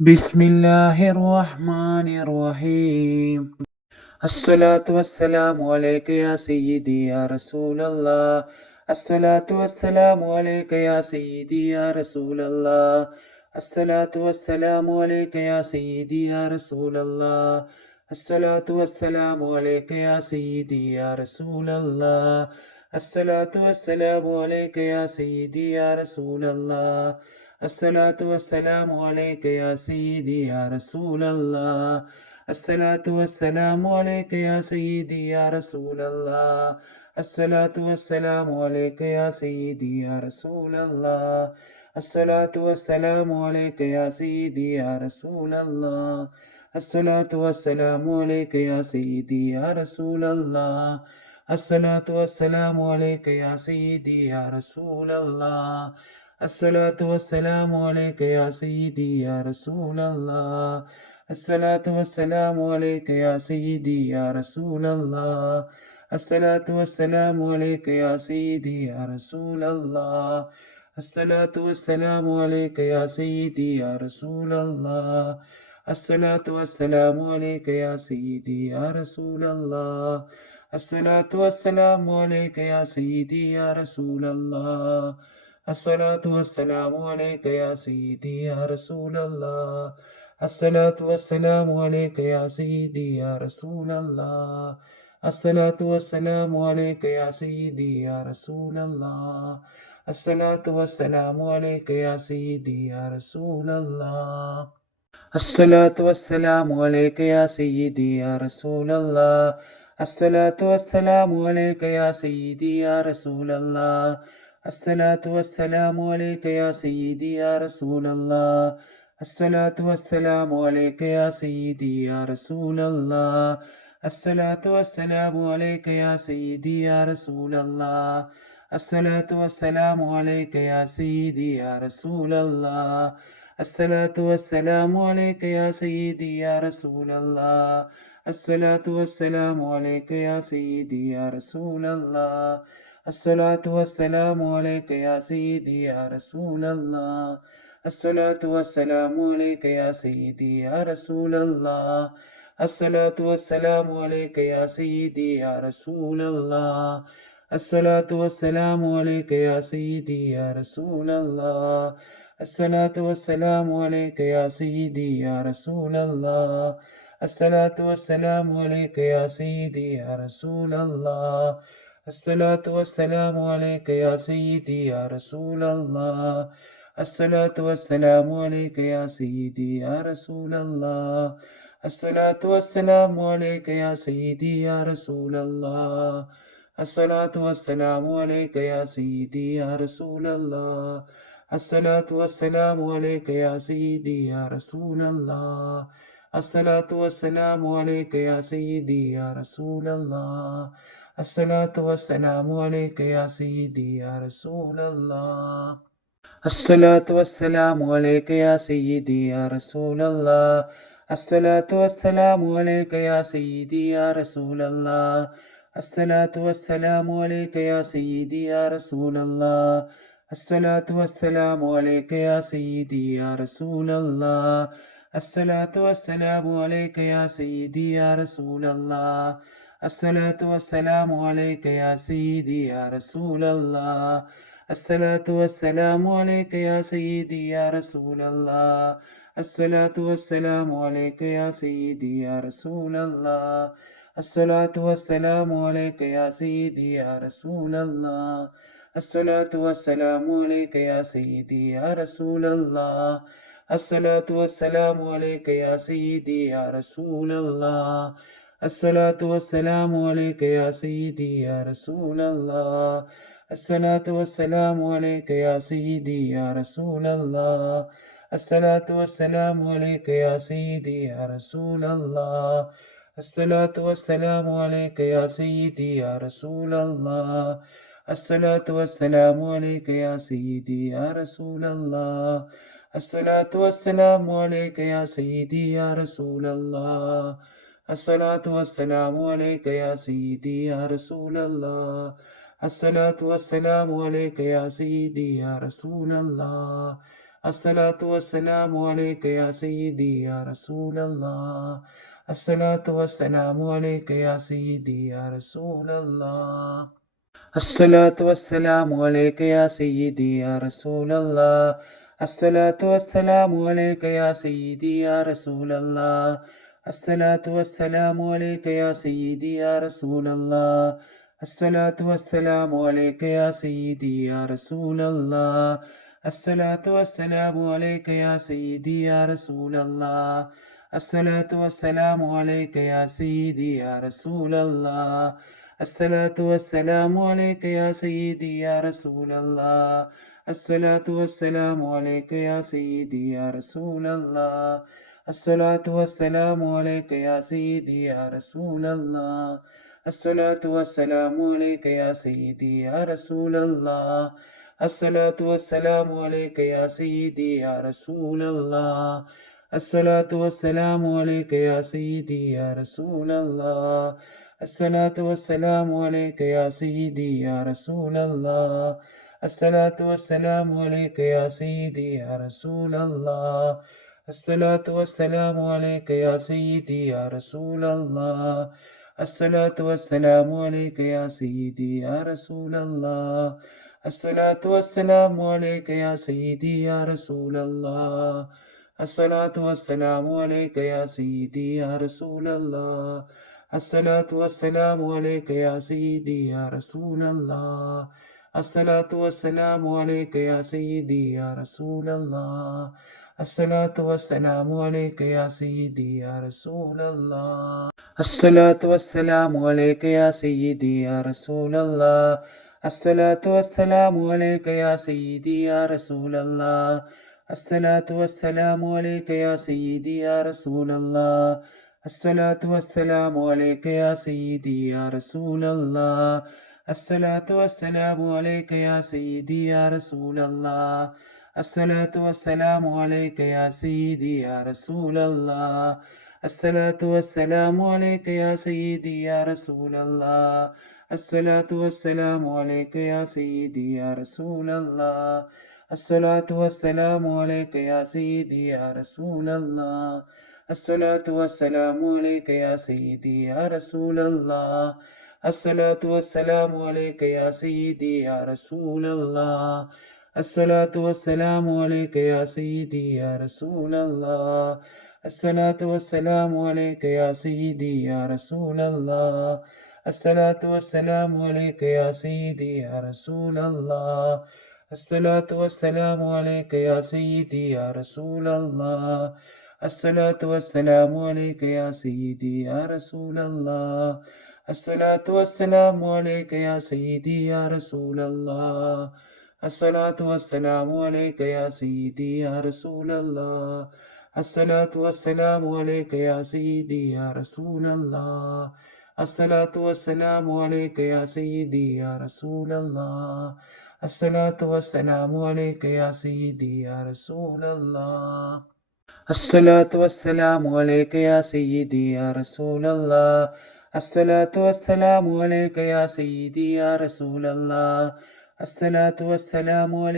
بسم الله الرحمن الرحيم. الصلاة والسلام عليك يا سيدي يا رسول الله. الصلاة والسلام عليك يا سيدي يا رسول الله. الصلاة والسلام عليك يا سيدي يا رسول الله. الصلاة والسلام عليك يا سيدي يا رسول الله. الصلاة والسلام عليك يا سيدي يا رسول الله. الصلاة والسلام عليك يا سيدي يا رسول الله. الصلاة والسلام عليك يا سيدي يا رسول الله. الصلاة والسلام عليك يا سيدي يا رسول الله. الصلاة والسلام عليك يا سيدي يا رسول الله. الصلاة والسلام عليك يا سيدي يا رسول الله. الصلاة والسلام عليك يا سيدي يا رسول الله. الصلاة والسلام عليك يا سيدي يا رسول الله. الصلاة والسلام عليك يا سيدي يا رسول الله. الصلاة والسلام عليك يا سيدي يا رسول الله. الصلاة والسلام عليك يا سيدي يا رسول الله. الصلاة والسلام عليك يا سيدي يا رسول الله. الصلاة والسلام عليك يا سيدي يا رسول الله. الصلاة والسلام عليك يا سيدي يا رسول الله. الصلاة والسلام عليك يا سيدي يا رسول الله. الصلاة والسلام عليك يا سيدي يا رسول الله. الصلاة والسلام عليك يا سيدي يا رسول الله. الصلاة والسلام عليك يا سيدي يا رسول الله. الصلاة والسلام عليك يا سيدي يا رسول الله. الصلاة والسلام عليك يا سيدي يا رسول الله. الصلاة والسلام عليك يا سيدي يا رسول الله. الصلاة والسلام عليك يا سيدي يا رسول الله. الصلاة والسلام عليك يا سيدي يا رسول الله. الصلاة والسلام عليك يا سيدي يا رسول الله. الصلاة والسلام عليك يا سيدي يا رسول الله. الصلاة والسلام عليك يا سيدي يا رسول الله. الصلاة والسلام عليك يا سيدي يا رسول الله. الصلاة والسلام عليك يا سيدي يا رسول الله. الصلاة والسلام عليك يا سيدي يا رسول الله. الصلاة والسلام عليك يا سيدي يا رسول الله. الصلاة والسلام عليك يا سيدي يا رسول الله. الصلاة والسلام عليك يا سيدي يا رسول الله. الصلاة والسلام عليك يا سيدي يا رسول الله. الصلاة والسلام عليك يا سيدي يا رسول الله. الصلاة والسلام عليك يا سيدي يا رسول الله. الصلاة والسلام عليك يا سيدي يا رسول الله. الصلاة والسلام عليك يا سيدي يا رسول الله. الصلاة والسلام عليك يا سيدي يا رسول الله. الصلاة والسلام عليك يا سيدي يا رسول الله. الصلاة والسلام عليك يا سيدي يا رسول الله. الصلاة والسلام عليك يا سيدي يا رسول الله. الصلاة والسلام عليك يا سيدي يا رسول الله. الصلاة والسلام عليك يا سيدي يا رسول الله. الصلاة والسلام عليك يا سيدي يا رسول الله. الصلاة والسلام عليك يا سيدي يا رسول الله. الصلاة والسلام عليك يا سيدي يا رسول الله. الصلاة والسلام عليك يا سيدي يا رسول الله. الصلاة والسلام عليك يا سيدي يا رسول الله. الصلاة والسلام عليك يا سيدي يا رسول الله. الصلاة والسلام عليك يا سيدي يا رسول الله. الصلاة والسلام عليك يا سيدي يا رسول الله. الصلاة والسلام عليك يا سيدي يا رسول الله. الصلاة والسلام عليك يا سيدي يا رسول الله. الصلاة والسلام عليك يا سيدي يا رسول الله. الصلاة والسلام عليك يا سيدي يا رسول الله. الصلاة والسلام عليك يا سيدي يا رسول الله. الصلاة والسلام عليك يا سيدي يا رسول الله. الصلاة والسلام عليك يا سيدي يا رسول الله. الصلاة والسلام عليك يا سيدي يا رسول الله. الصلاة والسلام عليك يا سيدي يا رسول الله. الصلاة والسلام عليك يا سيدي يا رسول الله. الصلاة والسلام عليك يا سيدي يا رسول الله. الصلاة والسلام عليك يا سيدي يا رسول الله. الصلاة والسلام عليك يا سيدي يا رسول الله. الصلاة والسلام عليك يا سيدي يا رسول الله. الصلاة والسلام عليك يا سيدي يا رسول الله. الصلاة والسلام عليك يا سيدي يا رسول الله. الصلاة والسلام عليك يا سيدي يا رسول الله. الصلاة والسلام عليك يا سيدي يا رسول الله. الصلاة والسلام عليك يا سيدي يا رسول الله. الصلاة والسلام عليك يا سيدي يا رسول الله. الصلاة والسلام عليك يا سيدي يا رسول الله. الصلاة والسلام عليك يا سيدي يا رسول الله. الصلاة والسلام عليك يا سيدي يا رسول الله. الصلاة والسلام عليك يا سيدي يا رسول الله. الصلاة والسلام عليك يا سيدي يا رسول الله. الصلاة والسلام عليك يا سيدي يا رسول الله. الصلاة والسلام عليك يا سيدي يا رسول الله. الصلاة والسلام عليك يا سيدي يا رسول الله. الصلاة والسلام عليك يا سيدي يا رسول الله. الصلاة والسلام عليك يا سيدي يا رسول الله. الصلاة والسلام عليك يا سيدي يا رسول الله. الصلاة والسلام عليك يا سيدي يا رسول الله. الصلاة والسلام عليك يا سيدي يا رسول الله. الصلاة والسلام عليك يا سيدي يا رسول الله. الصلاة والسلام عليك يا سيدي يا رسول الله. الصلاة والسلام عليك يا سيدي يا رسول الله. الصلاة والسلام عليك يا سيدي يا رسول الله. الصلاة والسلام عليك يا سيدي يا رسول الله. الصلاة والسلام عليك يا سيدي يا رسول الله. الصلاة والسلام عليك يا سيدي يا رسول الله. الصلاة والسلام عليك يا سيدي يا رسول الله. الصلاة والسلام عليك يا سيدي يا رسول الله. الصلاة والسلام عليك يا سيدي يا رسول الله. الصلاة والسلام عليك يا سيدي يا رسول الله. الصلاة والسلام عليك يا سيدي يا رسول الله. الصلاة والسلام عليك يا سيدي يا رسول الله. الصلاة والسلام عليك يا سيدي يا رسول الله. الصلاة والسلام عليك يا سيدي يا رسول الله. الصلاة والسلام عليك يا سيدي يا رسول الله. الصلاة والسلام عليك يا سيدي يا رسول الله. الصلاة والسلام عليك يا سيدي يا رسول الله. الصلاة والسلام عليك يا سيدي يا رسول الله. الصلاة والسلام عليك يا سيدي يا رسول الله. الصلاة والسلام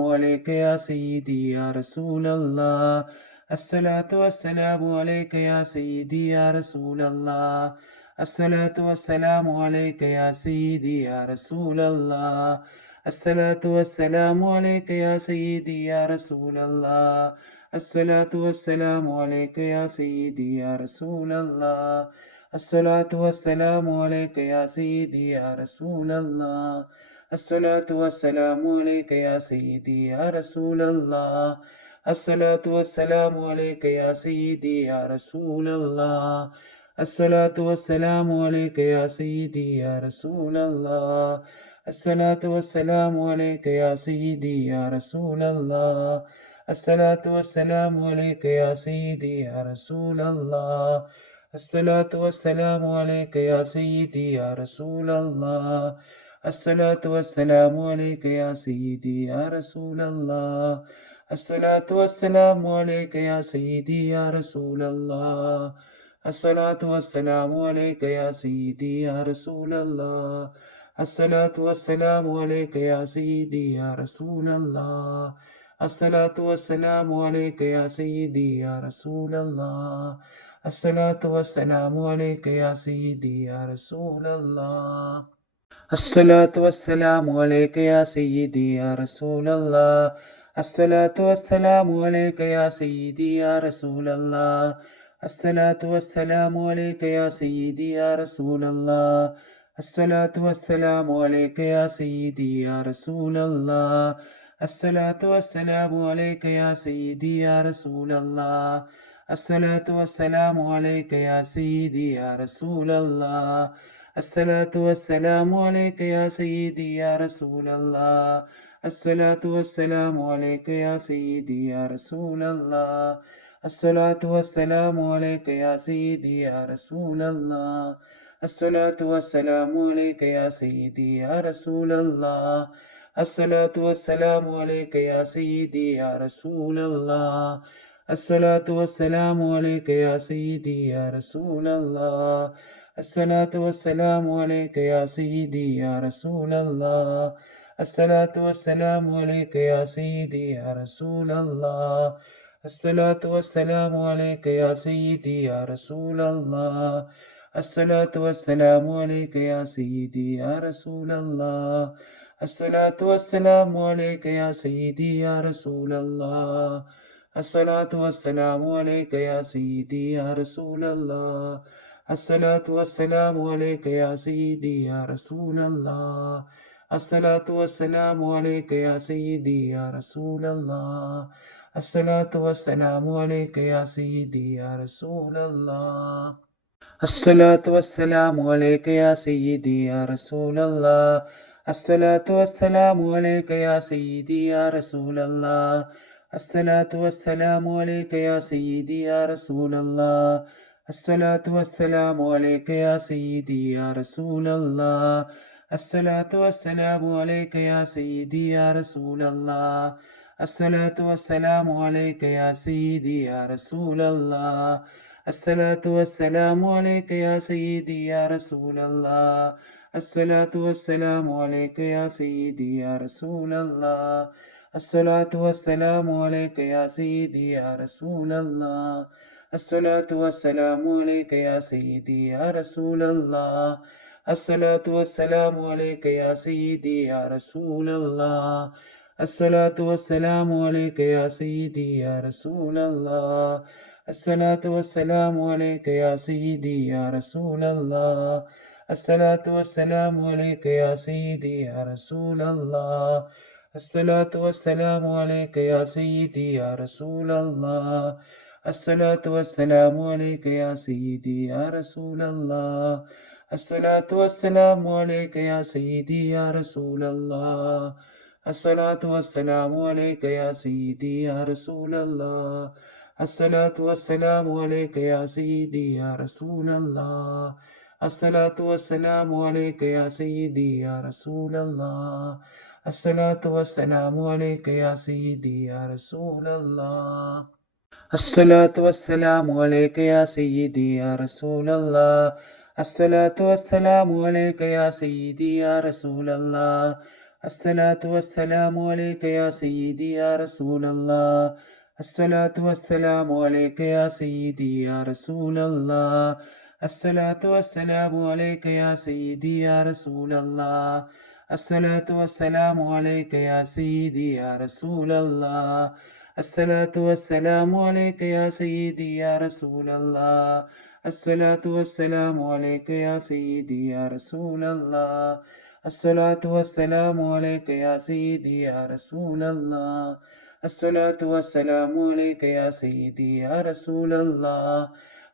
عليك يا سيدي يا رسول الله. الصلاة والسلام عليك يا سيدي يا رسول الله. الصلاة والسلام عليك يا سيدي يا رسول الله. الصلاة والسلام عليك يا سيدي يا رسول الله. الصلاة والسلام عليك يا سيدي يا رسول الله. الصلاة والسلام عليك يا سيدي يا رسول الله. الصلاة والسلام عليك يا سيدي يا رسول الله. الصلاة والسلام عليك يا سيدي يا رسول الله. الصلاة والسلام عليك يا سيدي يا رسول الله. الصلاة والسلام عليك يا سيدي يا رسول الله. الصلاة والسلام عليك يا سيدي يا رسول الله. الصلاة والسلام عليك يا سيدي يا رسول الله. الصلاة والسلام عليك يا سيدي يا رسول الله. الصلاة والسلام عليك يا سيدي يا رسول الله. الصلاة والسلام عليك يا سيدي يا رسول الله. الصلاة والسلام عليك يا سيدي يا رسول الله. الصلاة والسلام عليك يا سيدي يا رسول الله. الصلاة والسلام عليك يا سيدي يا رسول الله. الصلاة والسلام عليك يا سيدي يا رسول الله. الصلاة والسلام عليك يا سيدي يا رسول الله. الصلاة والسلام عليك يا سيدي يا رسول الله. الصلاة والسلام عليك يا سيدي يا رسول الله. الصلاة والسلام عليك يا سيدي يا رسول الله. الصلاة والسلام عليك يا سيدي يا رسول الله. الصلاة والسلام عليك يا سيدي يا رسول الله. الصلاة والسلام عليك يا سيدي يا رسول الله. الصلاة والسلام عليك يا سيدي يا رسول الله. الصلاة والسلام عليك يا سيدي يا رسول الله. الصلاة والسلام عليك يا سيدي يا رسول الله. الصلاة والسلام عليك يا سيدي يا رسول الله. الصلاة والسلام عليك يا سيدي يا رسول الله. الصلاة والسلام عليك يا سيدي يا رسول الله. الصلاة والسلام عليك يا سيدي يا رسول الله. الصلاة والسلام عليك يا سيدي يا رسول الله. الصلاة والسلام عليك يا سيدي يا رسول الله. الصلاة والسلام عليك يا سيدي يا رسول الله. الصلاة والسلام عليك يا سيدي يا رسول الله. الصلاة والسلام عليك يا سيدي يا رسول الله. الصلاة والسلام عليك يا سيدي يا رسول الله. الصلاة والسلام عليك يا سيدي يا رسول الله. الصلاة والسلام عليك يا سيدي يا رسول الله. الصلاة والسلام عليك يا سيدي يا رسول الله. الصلاة والسلام عليك يا سيدي يا رسول الله. الصلاة والسلام عليك يا سيدي يا رسول الله. الصلاة والسلام عليك يا سيدي يا رسول الله. الصلاة والسلام عليك يا سيدي يا رسول الله. الصلاة والسلام عليك يا سيدي يا رسول الله. الصلاة والسلام عليك يا سيدي يا رسول الله. الصلاة والسلام عليك يا سيدي يا رسول الله. الصلاة والسلام عليك يا سيدي يا رسول الله. الصلاة والسلام عليك يا سيدي يا رسول الله. الصلاة والسلام عليك يا سيدي يا رسول الله. الصلاة والسلام عليك يا سيدي يا رسول الله. الصلاة والسلام عليك يا سيدي يا رسول الله. الصلاة والسلام عليك يا سيدي يا رسول الله. الصلاة والسلام عليك يا سيدي يا رسول الله. الصلاة والسلام عليك يا سيدي يا رسول الله. الصلاة والسلام عليك يا سيدي يا رسول الله. الصلاة والسلام عليك يا سيدي يا رسول الله. الصلاة والسلام عليك يا سيدي يا رسول الله. الصلاة والسلام عليك يا سيدي يا رسول الله. الصلاة والسلام عليك يا سيدي يا رسول الله. الصلاة والسلام عليك يا سيدي يا رسول الله. الصلاة والسلام عليك يا سيدي يا رسول الله. الصلاة والسلام عليك يا سيدي يا رسول الله. الصلاة والسلام عليك يا سيدي يا رسول الله. الصلاة والسلام عليك يا سيدي يا رسول الله. الصلاة والسلام عليك يا سيدي يا رسول الله. الصلاة والسلام عليك يا سيدي يا رسول الله. الصلاة والسلام عليك يا سيدي يا رسول الله.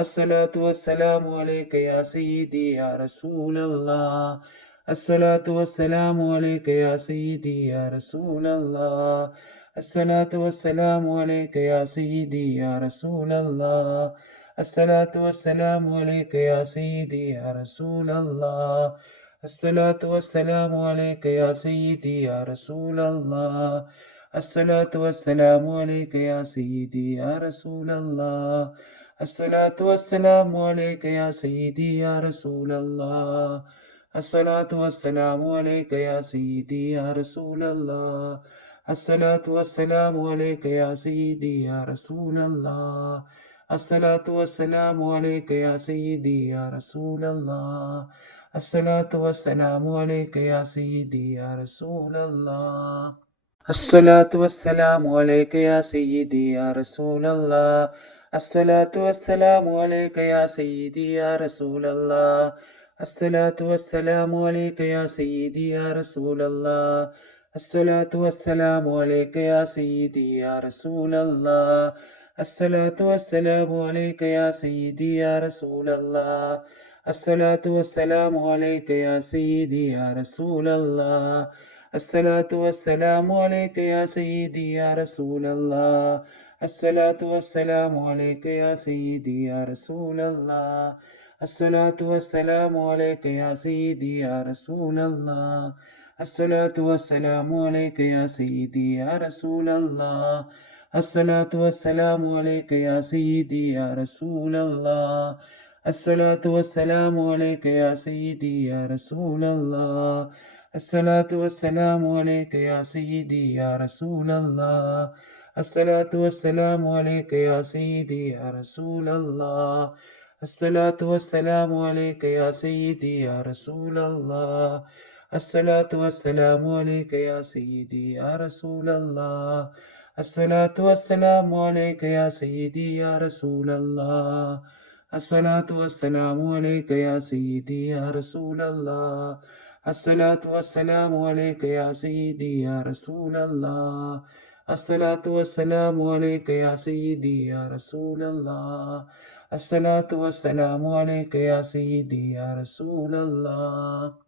الصلاة والسلام عليك يا سيدي يا رسول الله. الصلاة والسلام عليك يا سيدي يا رسول الله. الصلاة والسلام عليك يا سيدي يا رسول الله. الصلاة والسلام عليك يا سيدي يا رسول الله. الصلاة والسلام عليك يا سيدي يا رسول الله. الصلاة والسلام عليك يا سيدي يا رسول الله. الصلاة والسلام عليك يا سيدي يا رسول الله. الصلاة والسلام عليك يا سيدي يا رسول الله. الصلاة والسلام عليك يا سيدي يا رسول الله. الصلاة والسلام عليك يا سيدي يا رسول الله. الصلاة والسلام عليك يا سيدي يا رسول الله. الصلاة والسلام عليك يا سيدي يا رسول الله. الصلاة والسلام عليك يا سيدي يا رسول الله. الصلاة والسلام عليك يا سيدي يا رسول الله. الصلاة والسلام عليك يا سيدي يا رسول الله. الصلاة والسلام عليك يا سيدي يا رسول الله. الصلاة والسلام عليك يا سيدي يا رسول الله. الصلاة والسلام عليك يا سيدي يا رسول الله. الصلاة والسلام عليك يا سيدي يا رسول الله. الصلاة والسلام عليك يا سيدي يا رسول الله. الصلاة والسلام عليك يا سيدي يا رسول الله. الصلاة والسلام عليك يا سيدي يا رسول الله. الصلاة والسلام عليك يا سيدي يا رسول الله. الصلاة والسلام عليك يا سيدي يا رسول الله. الصلاة والسلام عليك يا سيدي يا رسول الله. الصلاة والسلام عليك يا سيدي يا رسول الله. الصلاة والسلام عليك يا سيدي يا رسول الله. الصلاة والسلام عليك يا سيدي يا رسول الله. الصلاة والسلام عليك يا سيدي يا رسول الله. الصلاة والسلام عليك يا سيدي يا رسول الله. الصلاة والسلام عليك يا سيدي يا رسول الله. الصلاة والسلام عليك يا سيدي يا رسول الله.